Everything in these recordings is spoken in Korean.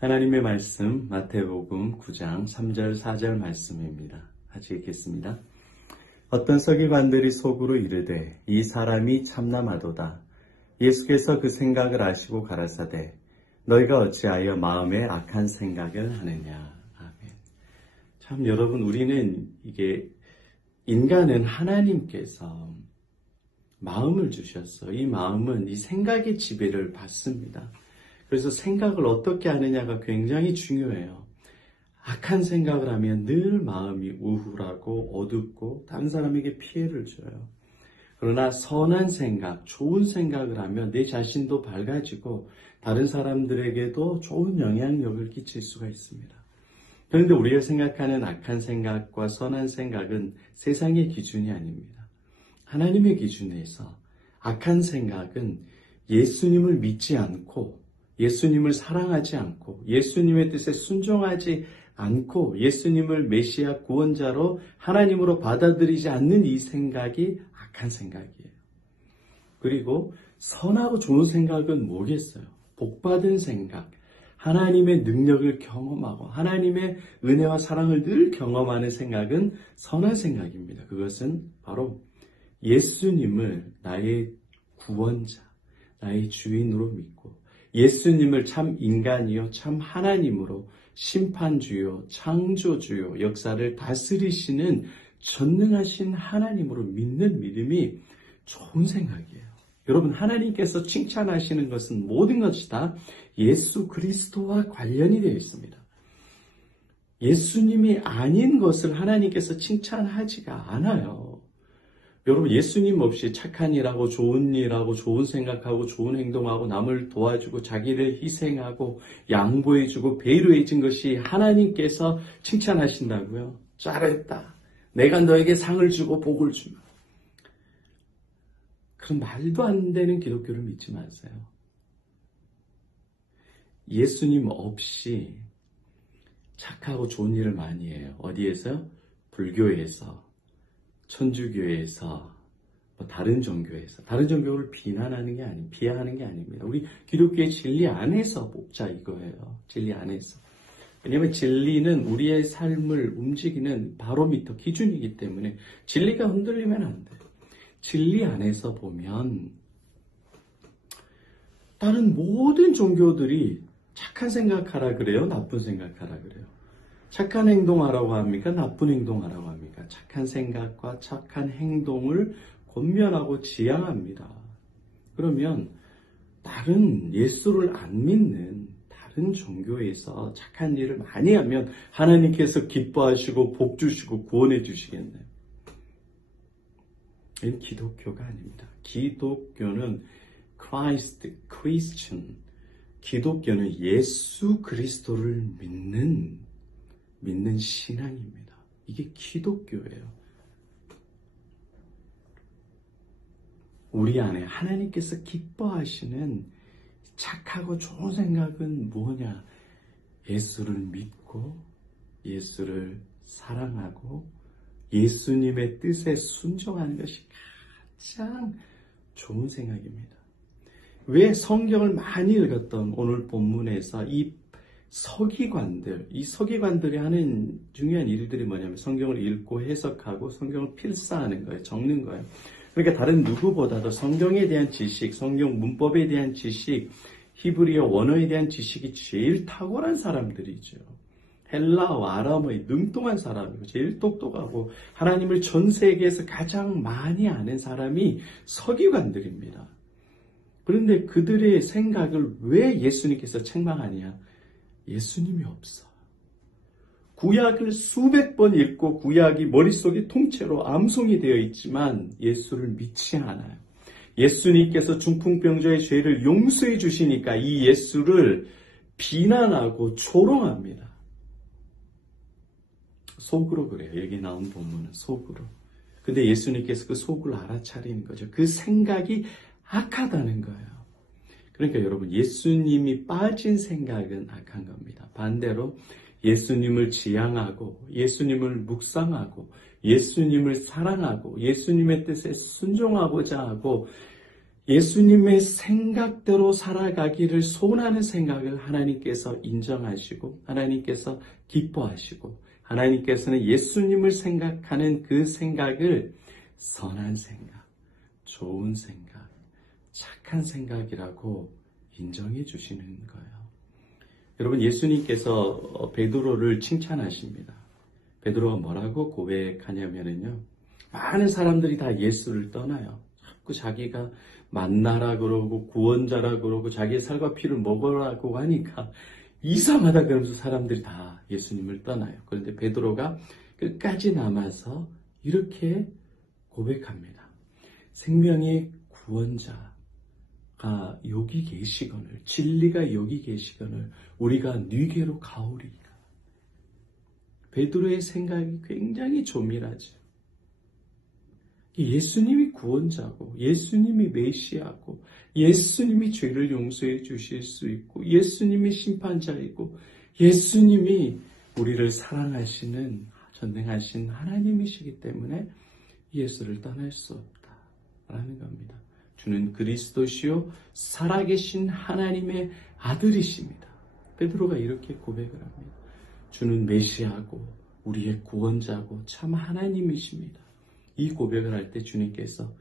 하나님의 말씀 마태복음 9장 3절 4절 말씀입니다. 같이 읽겠습니다. 어떤 서기관들이 속으로 이르되 이 사람이 참남하도다. 예수께서 그 생각을 아시고 가라사대 너희가 어찌하여 마음에 악한 생각을 하느냐. 아멘. 참 여러분, 우리는 인간은 하나님께서 마음을 주셨어. 이 마음은 이 생각의 지배를 받습니다. 그래서 생각을 어떻게 하느냐가 굉장히 중요해요. 악한 생각을 하면 늘 마음이 우울하고 어둡고 다른 사람에게 피해를 줘요. 그러나 선한 생각, 좋은 생각을 하면 내 자신도 밝아지고 다른 사람들에게도 좋은 영향력을 끼칠 수가 있습니다. 그런데 우리가 생각하는 악한 생각과 선한 생각은 세상의 기준이 아닙니다. 하나님의 기준에서 악한 생각은 예수님을 믿지 않고 예수님을 사랑하지 않고 예수님의 뜻에 순종하지 않고 예수님을 메시아 구원자로 하나님으로 받아들이지 않는 이 생각이 악한 생각이에요. 그리고 선하고 좋은 생각은 뭐겠어요? 복받은 생각, 하나님의 능력을 경험하고 하나님의 은혜와 사랑을 늘 경험하는 생각은 선한 생각입니다. 그것은 바로 예수님을 나의 구원자, 나의 주인으로 믿고 예수님을 참 인간이요 참 하나님으로 심판주요 창조주요 역사를 다스리시는 전능하신 하나님으로 믿는 믿음이 좋은 생각이에요. 여러분, 하나님께서 칭찬하시는 것은 모든 것이 다 예수 그리스도와 관련이 되어 있습니다. 예수님이 아닌 것을 하나님께서 칭찬하지가 않아요. 여러분, 예수님 없이 착한 일하고 좋은 일하고 좋은 생각하고 좋은 행동하고 남을 도와주고 자기를 희생하고 양보해주고 배려해준 것이 하나님께서 칭찬하신다고요? 잘했다. 내가 너에게 상을 주고 복을 주마. 그런 말도 안 되는 기독교를 믿지 마세요. 예수님 없이 착하고 좋은 일을 많이 해요. 어디에서? 불교에서. 천주교에서, 다른 종교에서, 다른 종교를 비난하는 게 비하하는 게 아닙니다. 우리 기독교의 진리 안에서 뽑자 이거예요. 진리 안에서. 왜냐하면 진리는 우리의 삶을 움직이는 바로미터, 기준이기 때문에 진리가 흔들리면 안 돼요. 진리 안에서 보면 다른 모든 종교들이 착한 생각하라 그래요? 나쁜 생각하라 그래요? 착한 행동하라고 합니까? 나쁜 행동하라고 합니까? 착한 생각과 착한 행동을 권면하고 지향합니다. 그러면 다른 예수를 안 믿는 다른 종교에서 착한 일을 많이 하면 하나님께서 기뻐하시고 복 주시고 구원해 주시겠네요. 이건 기독교가 아닙니다. 기독교는 Christian. 기독교는 예수 그리스도를 믿는 신앙입니다. 이게 기독교예요. 우리 안에 하나님께서 기뻐하시는 착하고 좋은 생각은 뭐냐? 예수를 믿고 예수를 사랑하고 예수님의 뜻에 순종하는 것이 가장 좋은 생각입니다. 왜 성경을 많이 읽었던 오늘 본문에서 이 서기관들이 하는 중요한 일들이 뭐냐면 성경을 읽고 해석하고 성경을 필사하는 거예요. 적는 거예요. 그러니까 다른 누구보다도 성경에 대한 지식, 성경 문법에 대한 지식, 히브리어 원어에 대한 지식이 제일 탁월한 사람들이죠. 헬라어, 아람어에 능통한 사람이고 제일 똑똑하고 하나님을 전 세계에서 가장 많이 아는 사람이 서기관들입니다. 그런데 그들의 생각을 왜 예수님께서 책망하냐? 예수님이 없어. 구약을 수백 번 읽고 구약이 머릿속에 통째로 암송이 되어 있지만 예수를 믿지 않아요. 예수님께서 중풍병자의 죄를 용서해 주시니까 이 예수를 비난하고 조롱합니다. 속으로 그래요. 여기 나온 본문은 속으로. 근데 예수님께서 그 속을 알아차리는 거죠. 그 생각이 악하다는 거예요. 그러니까 여러분, 예수님이 빠진 생각은 악한 겁니다. 반대로 예수님을 지향하고 예수님을 묵상하고 예수님을 사랑하고 예수님의 뜻에 순종하고자 하고 예수님의 생각대로 살아가기를 소원하는 생각을 하나님께서 인정하시고 하나님께서 기뻐하시고 하나님께서는 예수님을 생각하는 그 생각을 선한 생각, 좋은 생각, 착한 생각이라고 인정해 주시는 거예요. 여러분, 예수님께서 베드로를 칭찬하십니다. 베드로가 뭐라고 고백하냐면요, 많은 사람들이 다 예수를 떠나요. 자꾸 자기가 만나라 그러고 구원자라 그러고 자기의 살과 피를 먹으라고 하니까 이상하다 그러면서 사람들이 다 예수님을 떠나요. 그런데 베드로가 끝까지 남아서 이렇게 고백합니다. 생명의 구원자가 여기 계시거늘, 진리가 여기 계시거늘 우리가 네게로 가오리이까. 베드로의 생각이 굉장히 조밀하죠. 예수님이 구원자고 예수님이 메시아고 예수님이 죄를 용서해 주실 수 있고 예수님이 심판자이고 예수님이 우리를 사랑하시는 전능하신 하나님이시기 때문에 예수를 떠날 수 없다라는 겁니다. 주는 그리스도시요 살아계신 하나님의 아들이십니다. 베드로가 이렇게 고백을 합니다. 주는 메시아고 우리의 구원자고 참 하나님이십니다. 이 고백을 할 때 주님께서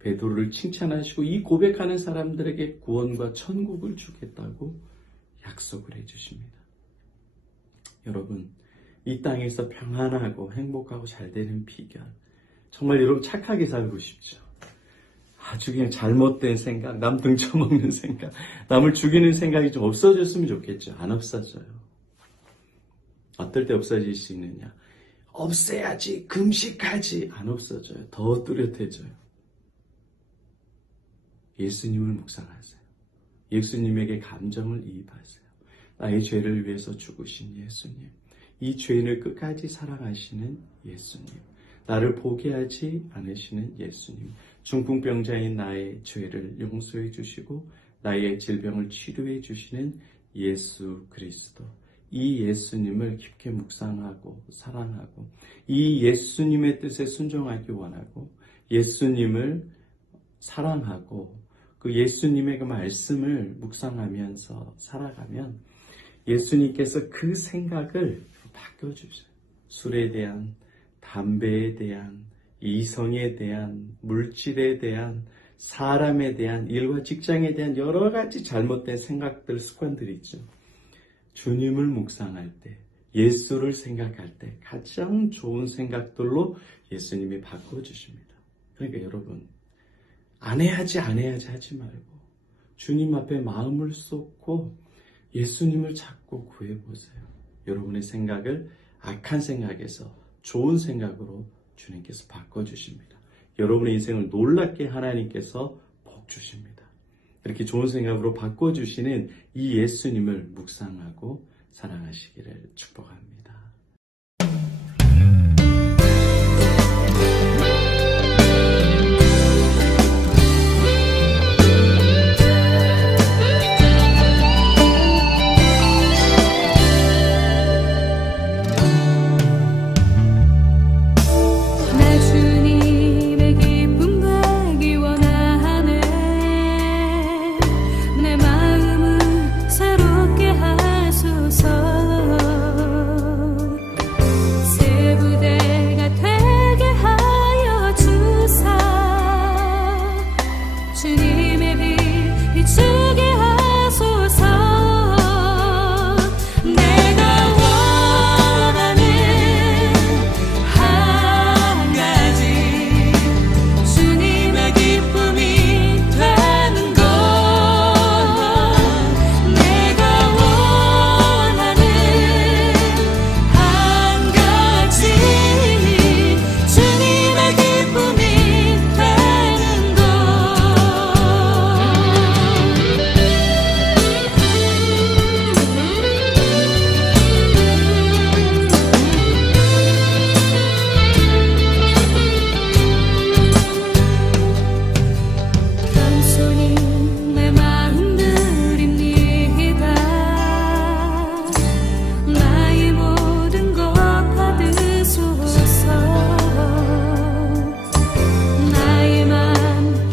베드로를 칭찬하시고 이 고백하는 사람들에게 구원과 천국을 주겠다고 약속을 해주십니다. 여러분, 이 땅에서 평안하고 행복하고 잘 되는 비결, 정말 여러분 착하게 살고 싶죠? 아주 그냥 잘못된 생각, 남 등쳐먹는 생각, 남을 죽이는 생각이 좀 없어졌으면 좋겠죠. 안 없어져요. 어떨 때 없어질 수 있느냐? 없애야지, 금식하지. 안 없어져요. 더 뚜렷해져요. 예수님을 묵상하세요. 예수님에게 감정을 이입하세요. 나의 죄를 위해서 죽으신 예수님. 이 죄인을 끝까지 사랑하시는 예수님. 나를 포기하지 않으시는 예수님. 중풍병자인 나의 죄를 용서해 주시고 나의 질병을 치료해 주시는 예수 그리스도. 이 예수님을 깊게 묵상하고 사랑하고 이 예수님의 뜻에 순종하기 원하고 예수님을 사랑하고 그 예수님의 그 말씀을 묵상하면서 살아가면 예수님께서 그 생각을 바꿔주세요. 술에 대한, 담배에 대한, 이성에 대한, 물질에 대한, 사람에 대한, 일과 직장에 대한 여러 가지 잘못된 생각들, 습관들이 있죠. 주님을 묵상할 때, 예수를 생각할 때 가장 좋은 생각들로 예수님이 바꿔주십니다. 그러니까 여러분, 안 해야지 하지 말고 주님 앞에 마음을 쏟고 예수님을 찾고 구해보세요. 여러분의 생각을 악한 생각에서 좋은 생각으로 주님께서 바꿔주십니다. 여러분의 인생을 놀랍게 하나님께서 복 주십니다. 이렇게 좋은 생각으로 바꿔주시는 이 예수님을 묵상하고 사랑하시기를 축복합니다.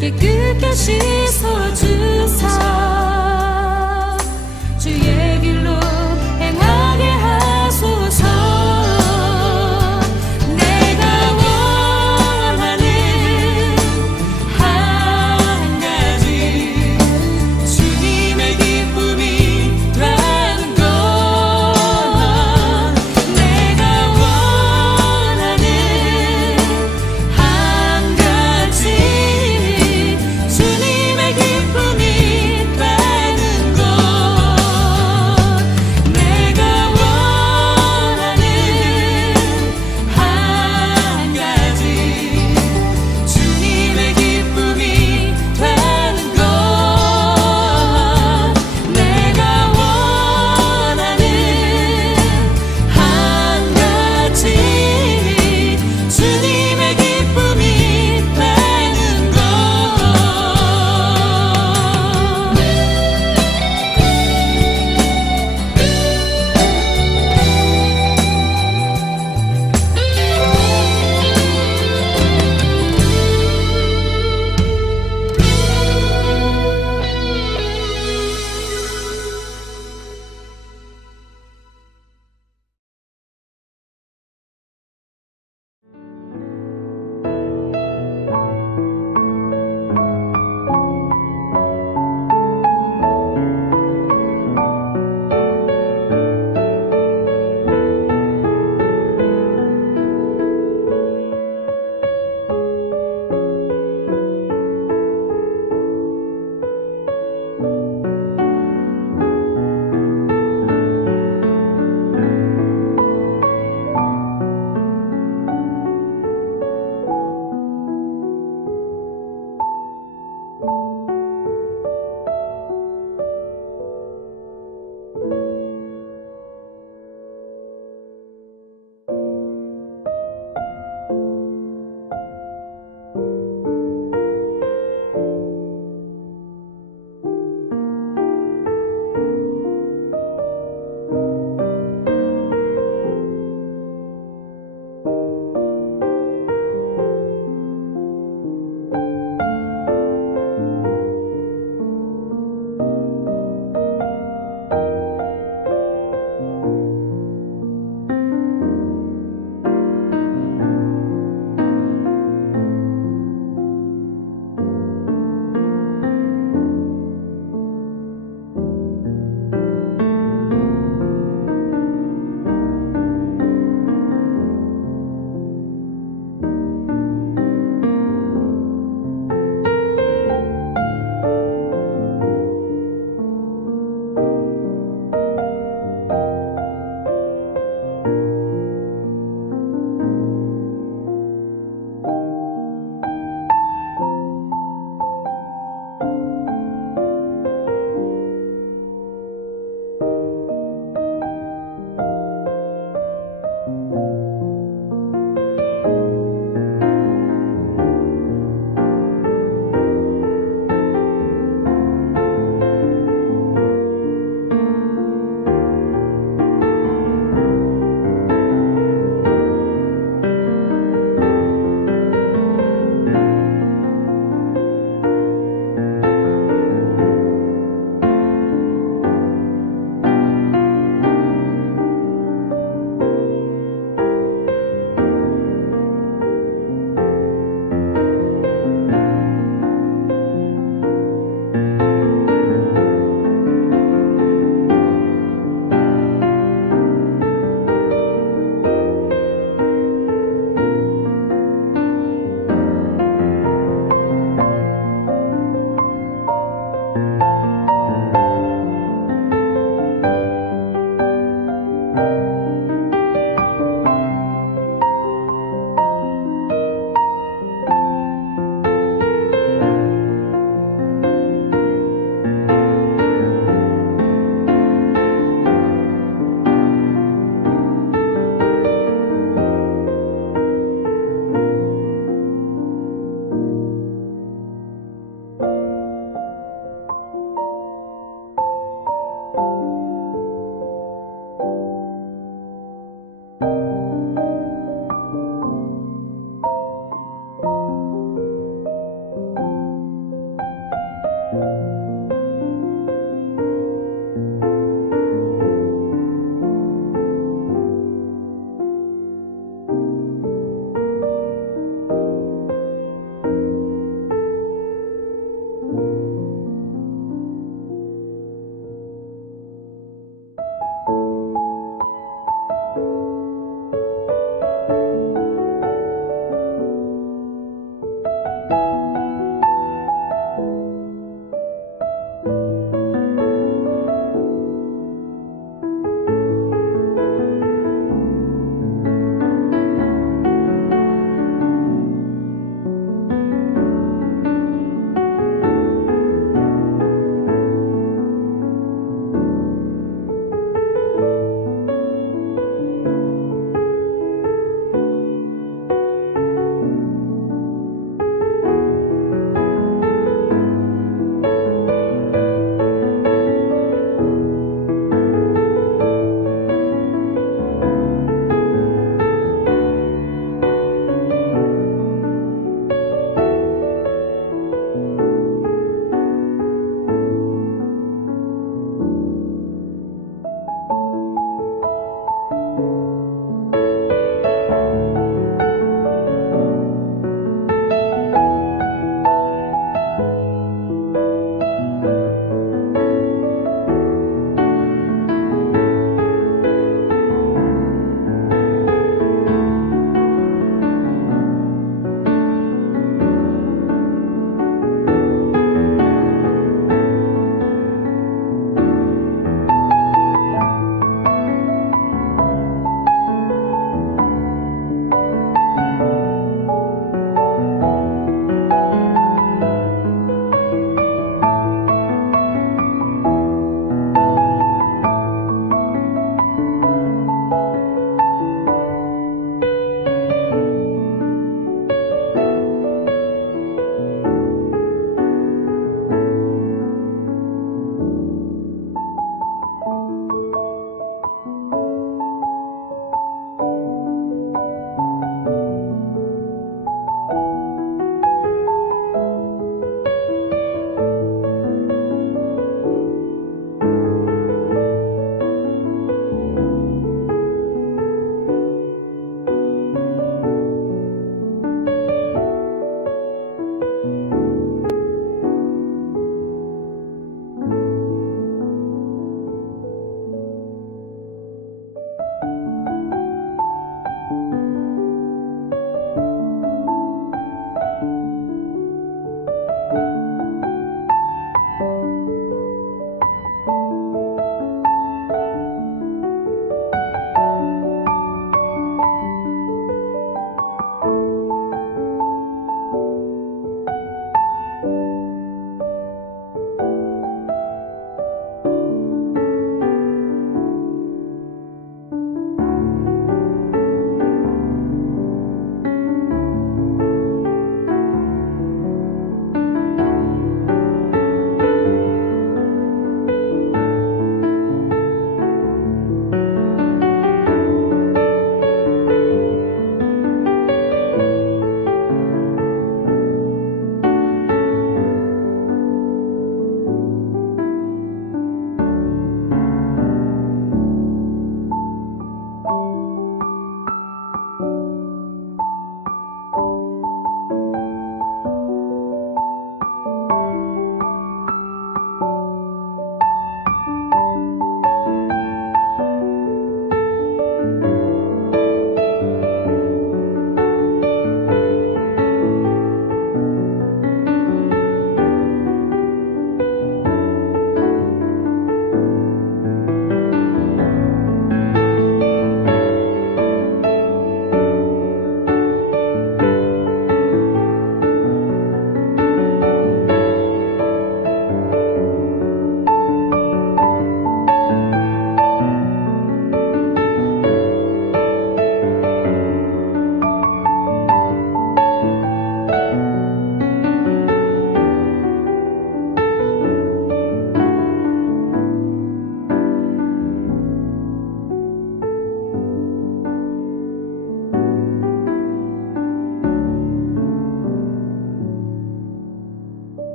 끝까지 씻어주